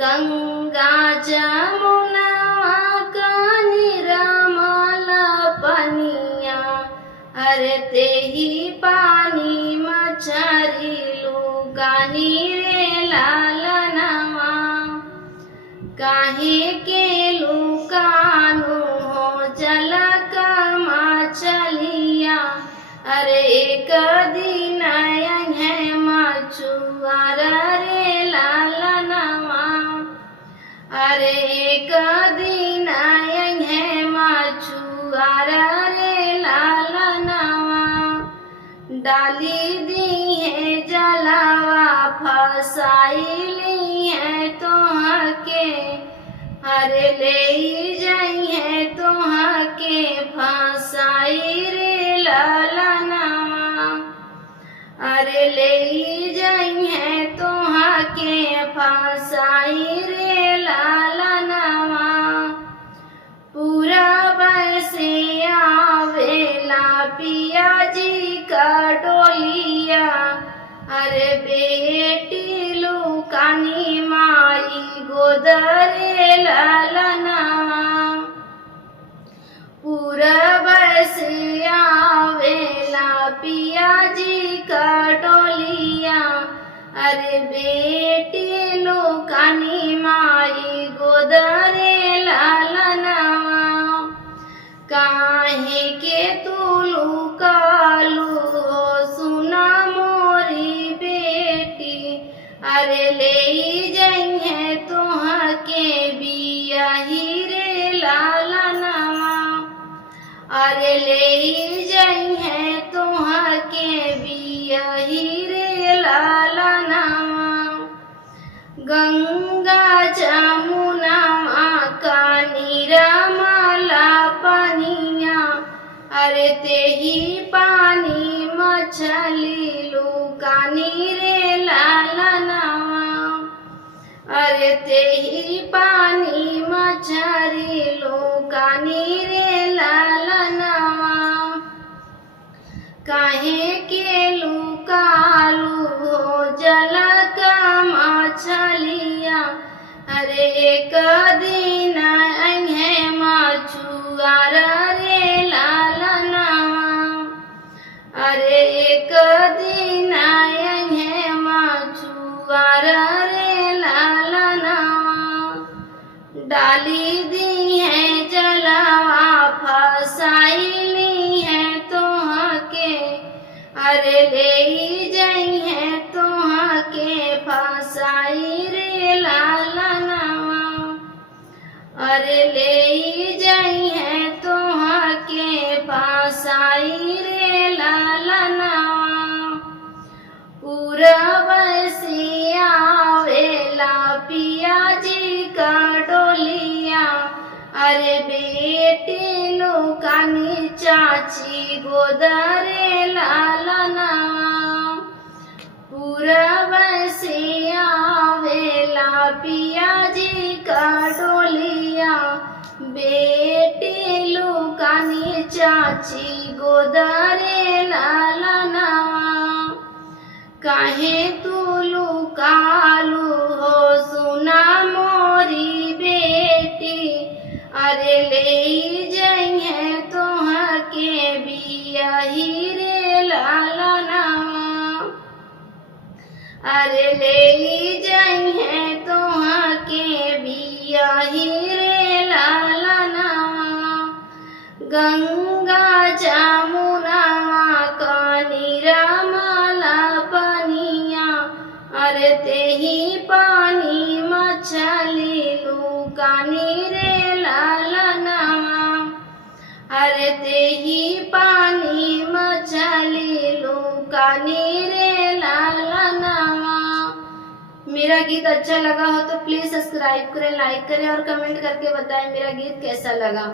गंगा जमुना का निर्मल पनिया, अरे ते ही पानी मछरी लुगानी रे लालनवा। काहे के लुकानु हो जल का मछलिया, अरे एक दिन है मछुआर रे लालनवा। अरे एक दिन है मछुआर रे लालनवा। डाली दी है जलावा फसाइली है तोह के, अरे ले जाई है तोह के फसाई रे लालनवा। अरे ले जाई है तोह के फसाई रे लालनवा। पूरा बरसे आवेला पिया जी का डोलिया, अरे बेटी लुकानी माई गोदरे लालनवा। पूरा बरसे आवेला पिया जी का डोलिया, अरे बेटी लुकानी माई गोदरे लालनवा। काहे के तू लुकालू हो सुना मोरी बेटी, अरे ले जाई है तोह के बियाही रे लालनवा। अरे ले जाई है तोह के बियाही रे लालनवा। गंगा जमुना का निर्मल पनिया, अरे ते ही पानी मछली लुकानी रे लालनवा। अरे ते ही पानी मछली लुकानी रे लालनवा। काहे के लुकालू हो जल का मछलिया, अरे एक दिन है मछुआर रे लालनवा। अरे एक दिन है मछुआर रे लालनवा। डाली दी है जलावा फसाइली है तोह के, अरे ले जाई है तोह के फसाई रे लालनवा। अरे ले जाई है तोह के फसाई रे लालनवा। पूरब से आवेला पिया जी का डोलिया, अरे बेटी लुकानी चाची गोदरे लालनवा। पूरब से आवेला पिया जी का डोलिया, बेटी लुकानी चाची गोदरे लालनवा। काहे तू लुकालू हो सुना मोरी बेटी, अरे ले जाई है तोह के बियाही रे लालनवा। अरे ले जाई है तोह के बियाही रे लालनवा। गंगा जमुना का निर्मल पनिया, अरे ते ही पानी मछली लुकानी रे लालनवा। अरे ते ही पानी मछली लुकानी रे लालनवा। मेरा गीत अच्छा लगा हो तो प्लीज सब्सक्राइब करें, लाइक करें और कमेंट करके बताएं मेरा गीत कैसा लगा।